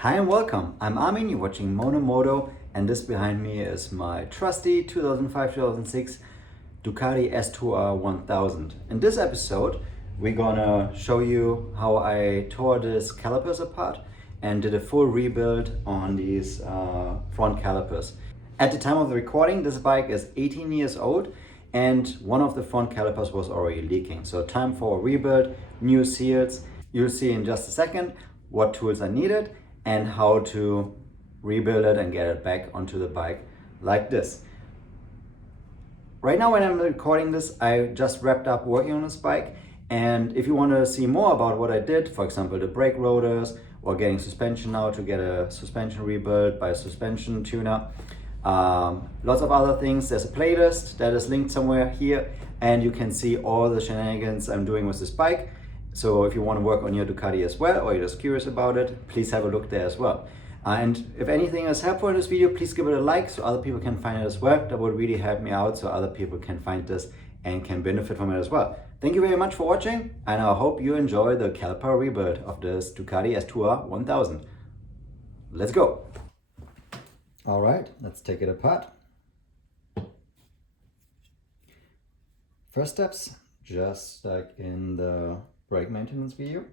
Hi and welcome, I'm Armin, you're watching Moto, and this behind me is my trusty 2005-2006 Ducati S2R 1000. In this episode, we're gonna show you how I tore this calipers apart and did a full rebuild on these front calipers. At the time of the recording, this bike is 18 years old and one of the front calipers was already leaking. So time for a rebuild, new seals. You'll see in just a second what tools are needed and how to rebuild it and get it back onto the bike like this. Right now when I'm recording this, I just wrapped up working on this bike, and if you want to see more about what I did, for example the brake rotors or getting suspension now to get a suspension rebuild by a suspension tuner, lots of other things, there's a playlist that is linked somewhere here and you can see all the shenanigans I'm doing with this bike. So if you want to work on your Ducati as well, or you're just curious about it, please have a look there as well. And if anything is helpful in this video, please give it a like so other people can find it as well. That would really help me out so other people can find this and can benefit from it as well. Thank you very much for watching, and I hope you enjoy the caliper rebuild of this Ducati S2R 1000. Let's go. All right, let's take it apart. First steps, just like in the brake maintenance video.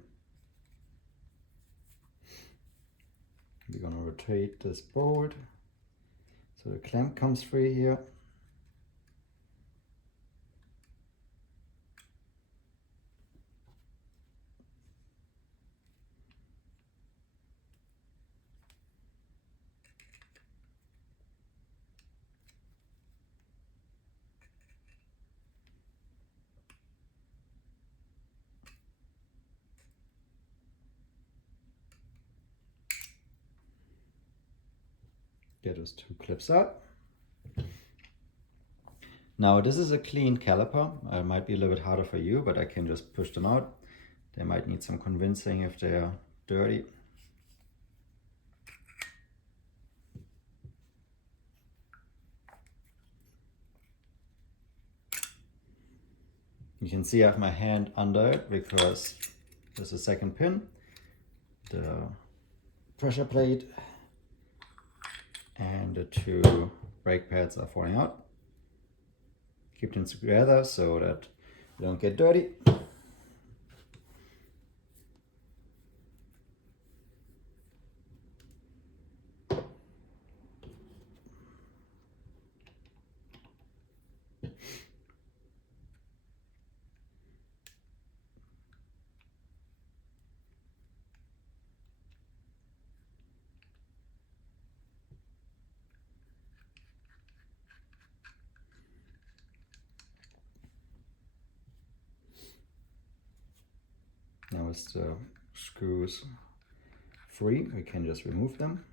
We're gonna rotate this bolt so the clamp comes free here. Get those two clips out. Now this is a clean caliper. It might be a little bit harder for you, but I can just push them out. They might need some convincing if they're dirty. You can see I have my hand under it because there's a second pin. The pressure plate and the two brake pads are falling out. Keep them together so that they don't get dirty. Now as the screws free, we can just remove them.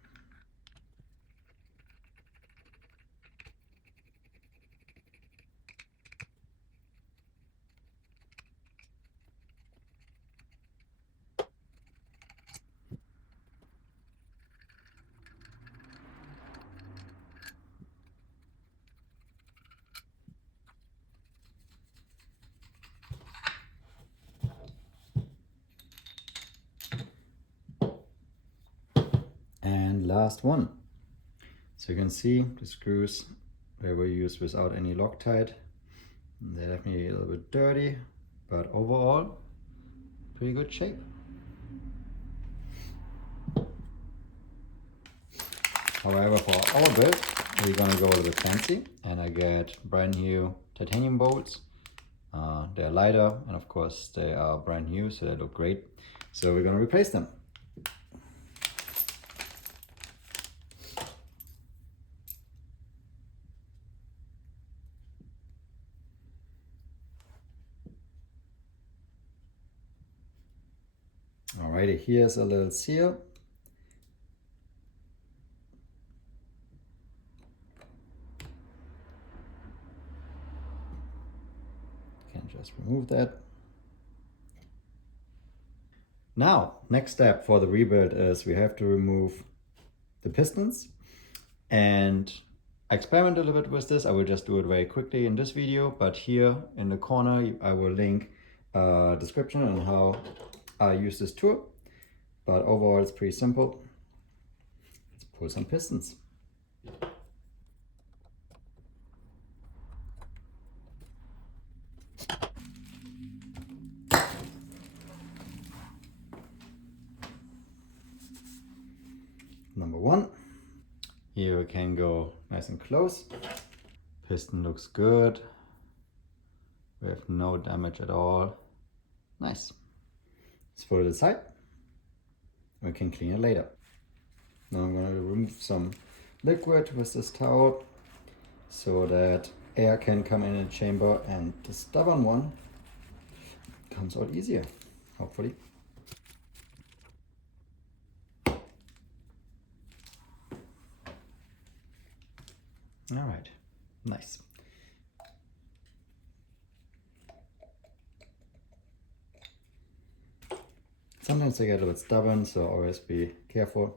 And last one. So you can see the screws they were used without any Loctite. They're definitely a little bit dirty, but overall pretty good shape. However, for our build, we're gonna go a little bit fancy, and I get brand new titanium bolts. They're lighter, and of course they are brand new, so they look great. So we're gonna replace them. Alrighty, here's a little seal. Can just remove that. Now, next step for the rebuild is we have to remove the pistons, and I experimented a little bit with this. I will just do it very quickly in this video, but here in the corner I will link a description on how I use this tool. But overall it's pretty simple. pull some pistons. Number one. Here we can go nice and close. Piston looks good. We have no damage at all. Nice. Let's put it aside. We can clean it later. Now I'm going to remove some liquid with this towel so that air can come in the chamber and the stubborn one comes out easier, hopefully. All right, nice. Sometimes they get a little bit stubborn, so always be careful.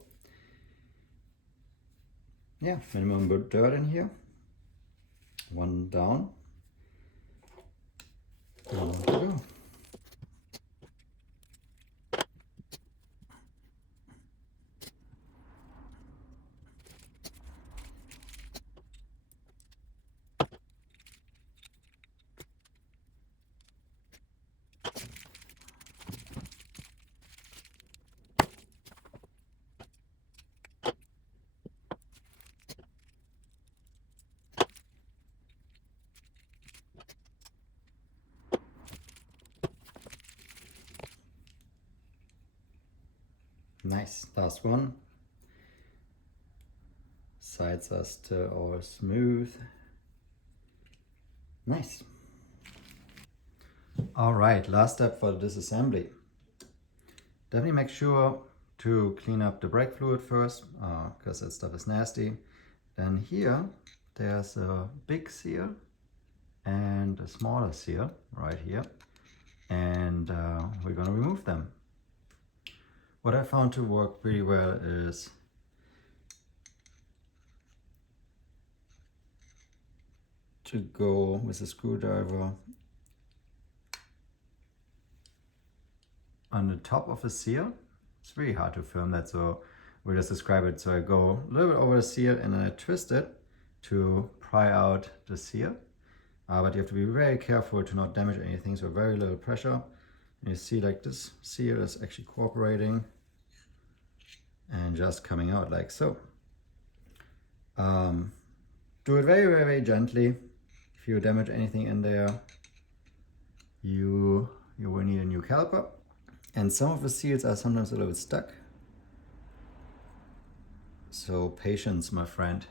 Yeah, minimum dirt in here. One down. And one to go. Nice, last one. Sides are still all smooth. Nice. All right, last step for the disassembly. Definitely make sure to clean up the brake fluid first, because that stuff is nasty. Then here, there's a big seal and a smaller seal right here. And we're gonna remove them. What I found to work pretty well is to go with a screwdriver on the top of the seal. It's really hard to film that, so we'll just describe it. So I go a little bit over the seal and then I twist it to pry out the seal. But you have to be very careful to not damage anything, so very little pressure. And you see like this seal is actually cooperating and just coming out like so. Do it very, very, very gently. If you damage anything in there, you will need a new caliper. And some of the seals are sometimes a little bit stuck. So patience, my friend.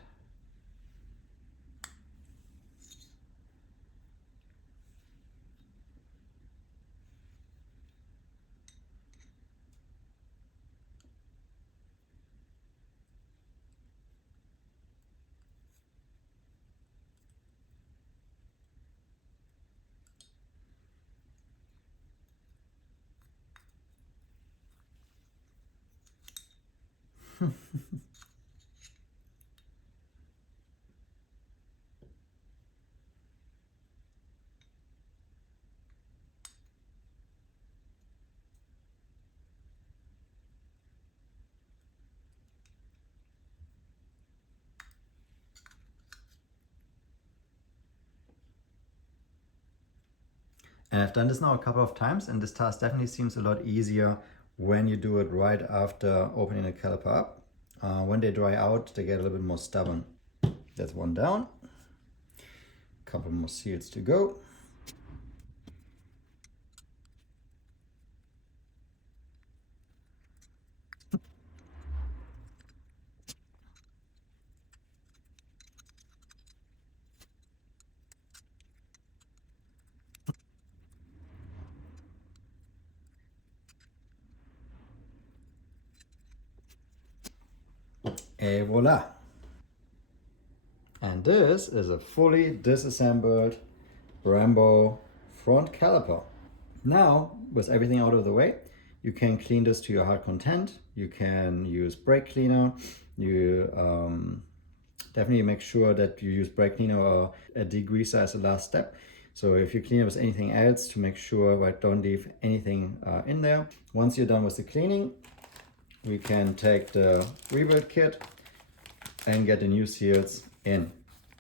And I've done this now a couple of times, and this task definitely seems a lot easier when you do it right after opening the caliper up. When they dry out, they get a little bit more stubborn. That's one down. A couple more seals to go. Et voila! And this is a fully disassembled Brembo front caliper. Now, with everything out of the way, you can clean this to your heart content. You can use brake cleaner. You definitely make sure that you use brake cleaner or a degreaser as the last step. So if you clean it with anything else, to make sure, right, don't leave anything in there. Once you're done with the cleaning, we can take the rebuild kit, and get the new seals in.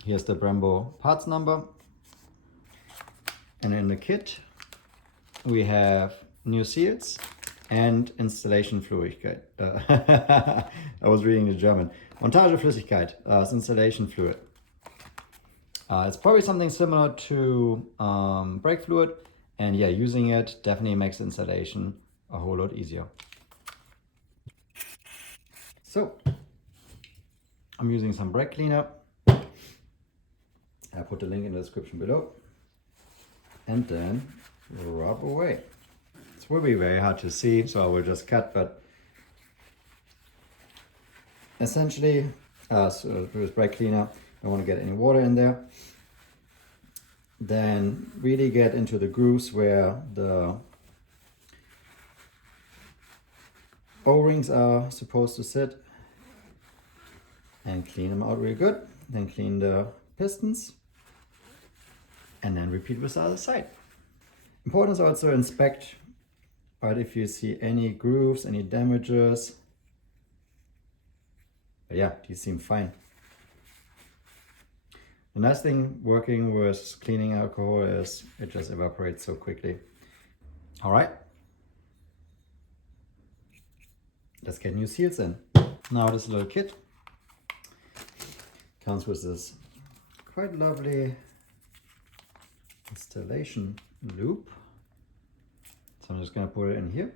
Here's the Brembo parts number. And in the kit, we have new seals and Installation Flüssigkeit. I was reading the German. Montageflüssigkeit, installation fluid. It's probably something similar to brake fluid. And yeah, using it definitely makes installation a whole lot easier. So, I'm using some brake cleaner. I put the link in the description below. And then rub away. This will be very hard to see, so I will just cut, but essentially, so with brake cleaner, I don't want to get any water in there. Then really get into the grooves where the O-rings are supposed to sit and clean them out really good. Then clean the pistons and then repeat with the other side. Important is also inspect, right, if you see any grooves, any damages. But yeah, these seem fine. The nice thing working with cleaning alcohol is it just evaporates so quickly. All right, let's get new seals in. Now this little kit comes with this quite lovely installation loop. So I'm just going to put it in here.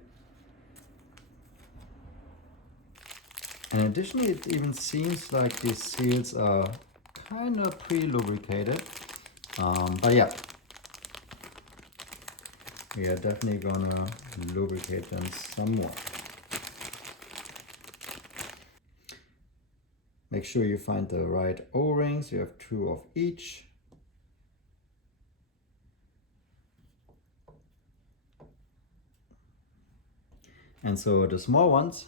And additionally, it even seems like these seals are kind of pre-lubricated. But yeah, we are definitely gonna lubricate them some more. Make sure you find the right O-rings. You have 2 of each. And so the small ones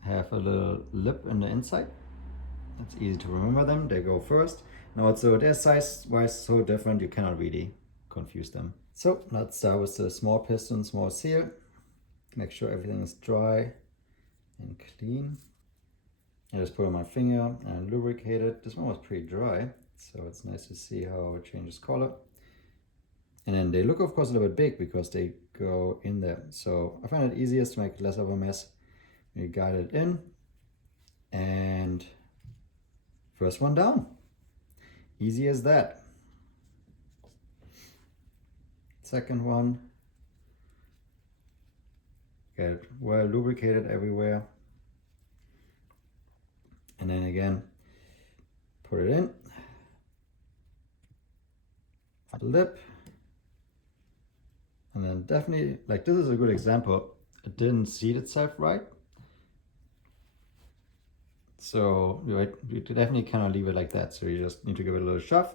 have a little lip in the inside. It's easy to remember them. They go first. And also they're size-wise so different you cannot really confuse them. So let's start with the small piston, small seal. Make sure everything is dry and clean. I just put on my finger and lubricate it. This one was pretty dry, so it's nice to see how it changes color. And then they look, of course, a little bit big because they go in there. So I find it easiest to make less of a mess. You guide it in, and first one down. Easy as that. Second one. Get it well lubricated everywhere. And then again, put it in. The lip. And then definitely, like this is a good example. It didn't seat itself right. So you definitely cannot leave it like that. So you just need to give it a little shove.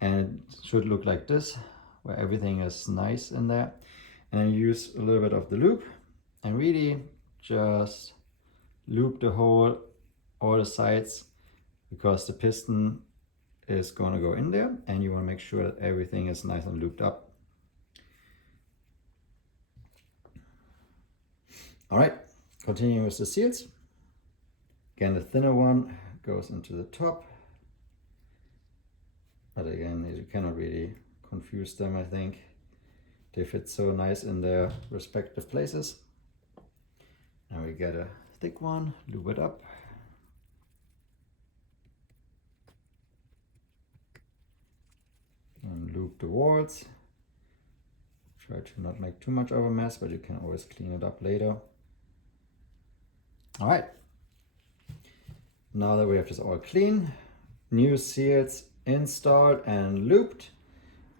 And it should look like this, where everything is nice in there. And then use a little bit of the lube and really just lube the hole, all the sides, because the piston is going to go in there and you want to make sure that everything is nice and lubed up. All right, continuing with the seals. Again, the thinner one goes into the top. But again, you cannot really confuse them, I think. They fit so nice in their respective places. Now we get a thick one, lube it up. And lube the walls. Try to not make too much of a mess, but you can always clean it up later. All right. Now that we have this all clean, new seals installed and looped,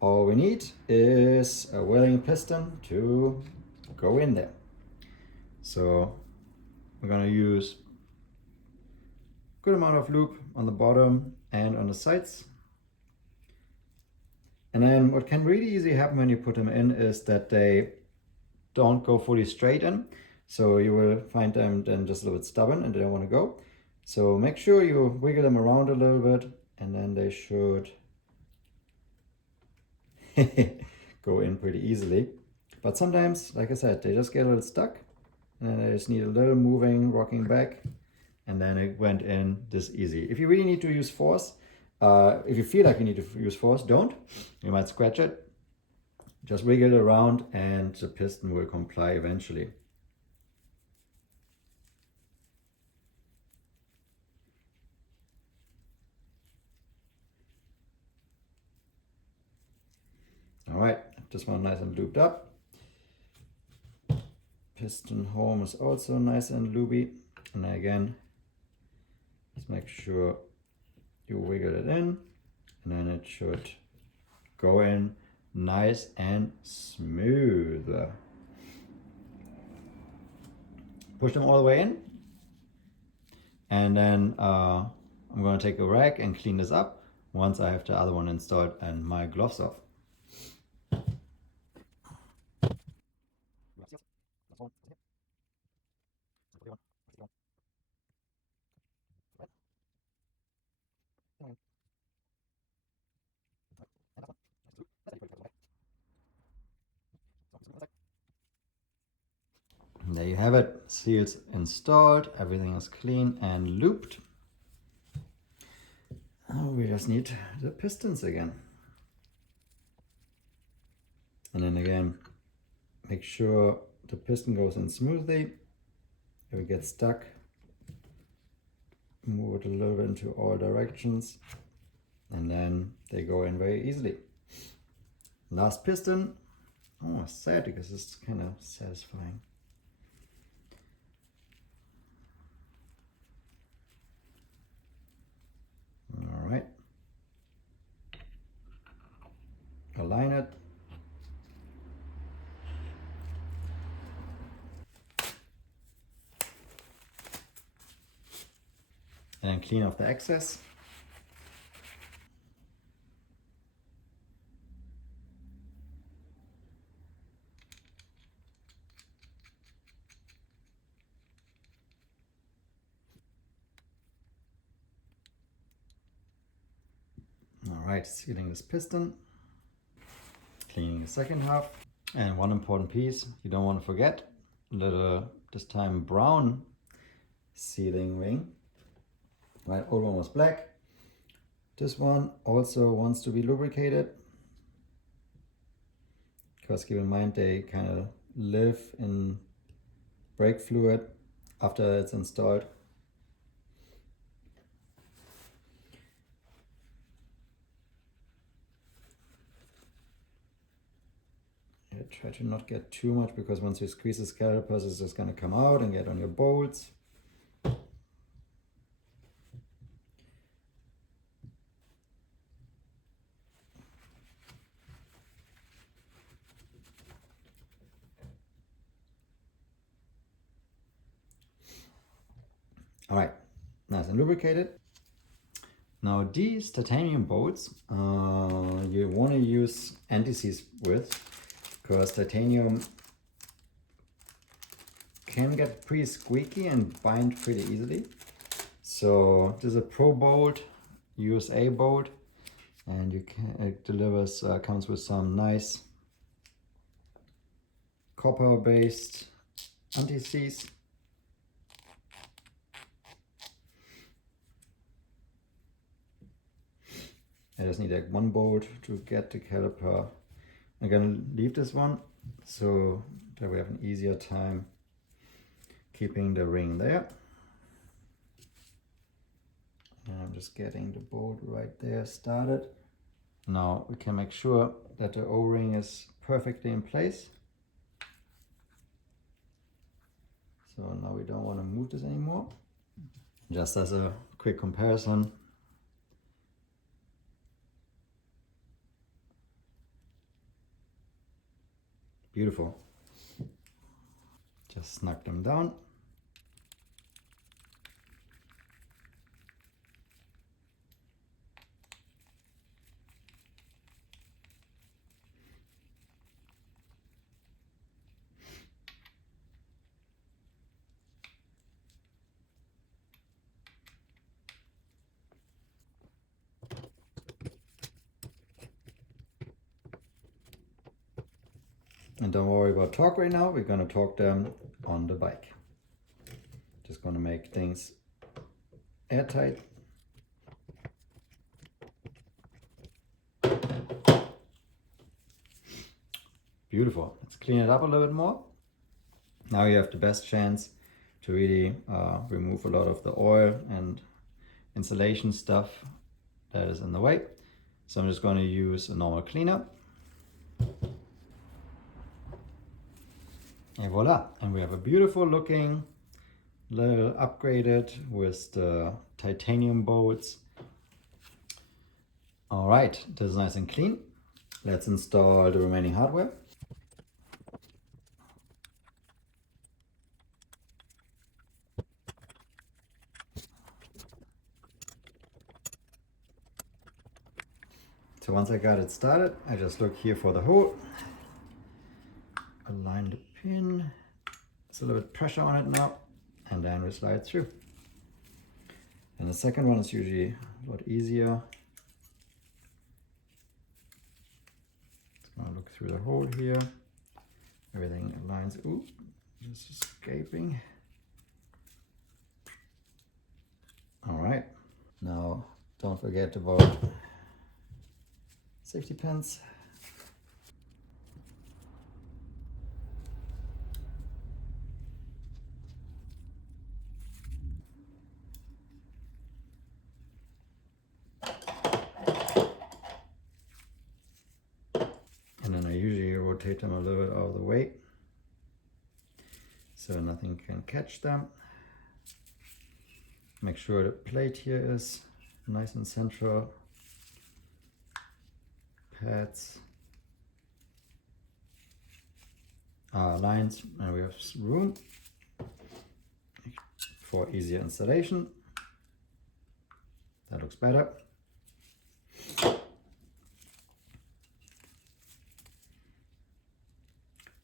all we need is a willing piston to go in there. So we're going to use a good amount of lube on the bottom and on the sides. And then what can really easily happen when you put them in is that they don't go fully straight in. So you will find them then just a little bit stubborn and they don't want to go. So make sure you wiggle them around a little bit and then they should go in pretty easily. But sometimes, like I said, they just get a little stuck and they just need a little moving, rocking back, and then it went in this easy. If you really need to use force, if you feel like you need to use force, don't. You might scratch it. Just wiggle it around and the piston will comply eventually. All right, this one nice and lubed up. Piston home is also nice and lubey. And again, just make sure you wiggle it in, and then it should go in nice and smooth. Push them all the way in, and then I'm going to take a rag and clean this up once I have the other one installed and my gloves off. There you have it, seals installed, everything is clean and looped. Now we just need the pistons again. And then again, make sure the piston goes in smoothly. If it gets stuck, move it a little bit into all directions, and then they go in very easily. Last piston. Oh, sad because it's kind of satisfying. All right. Align it. And then clean off the excess. All right, sealing this piston, cleaning the second half. And one important piece you don't want to forget, little, this time brown sealing ring. Right, old one was black. This one also wants to be lubricated, because keep in mind they kind of live in brake fluid after it's installed. Try to not get too much, because once you squeeze this calipers, it's just going to come out and get on your bolts. All right, nice and lubricated. Now these titanium bolts you want to use anti-seize with, because titanium can get pretty squeaky and bind pretty easily. So this is a Pro bolt, USA bolt, and you can, it delivers, comes with some nice copper-based anti-seize. I just need like one bolt to get the caliper. I'm gonna leave this one so that we have an easier time keeping the ring there. And I'm just getting the bolt right there started. Now we can make sure that the O-ring is perfectly in place. So now we don't want to move this anymore. Just as a quick comparison, beautiful. Just snug them down. And don't worry about torque right now, we're gonna torque them on the bike. Just gonna make things airtight. Beautiful. Let's clean it up a little bit more. Now you have the best chance to really remove a lot of the oil and insulation stuff that is in the way. So I'm just going to use a normal cleaner. And voila, and we have a beautiful looking little upgraded with the titanium bolts. All right, this is nice and clean. Let's install the remaining hardware. So once I got it started, I just look here for the hole, align the pin, there's a little bit of pressure on it now, and then we slide through. And the second one is usually a lot easier. Just gonna look through the hole here, everything aligns. Ooh, just escaping. All right, now don't forget about safety pins. And then I usually rotate them a little bit out of the way so nothing can catch them. Make sure the plate here is nice and central. Pads, lines, and we have room for easier installation. That looks better.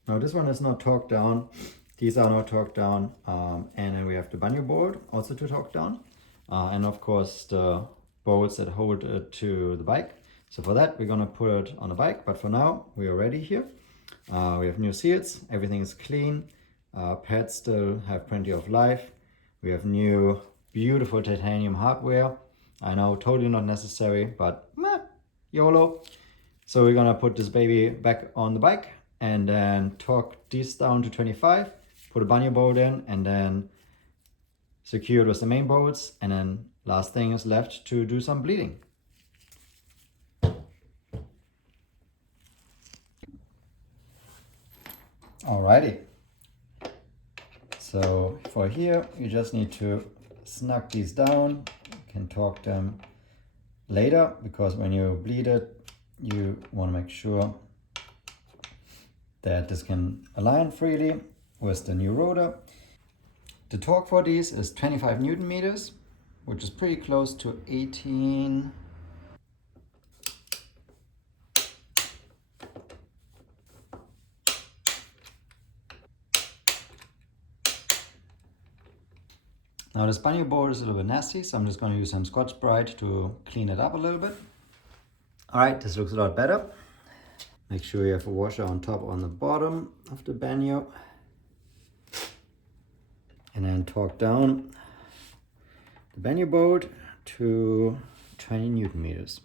Now this one is not torqued down. These are not torqued down. And then we have the bungee bolt also to torque down. And of course the bolts that hold it to the bike. So for that, we're gonna put it on the bike, but for now, we are ready here. We have new seals, everything is clean. Pads still have plenty of life. We have new, beautiful titanium hardware. I know, totally not necessary, but meh, YOLO. So we're gonna put this baby back on the bike and then torque these down to 25, put a bungee bolt in, and then secure it with the main bolts. And then last thing is left to do some bleeding. Alrighty, so for here you just need to snug these down. You can torque them later because when you bleed it you want to make sure that this can align freely with the new rotor. The torque for these is 25 Newton meters, which is pretty close to 18. Now this bungee bolt is a little bit nasty, so I'm just going to use some Scotch-Brite to clean it up a little bit. Alright, this looks a lot better. Make sure you have a washer on top on the bottom of the baniou. And then torque down the baniou bolt to 20 Newton meters.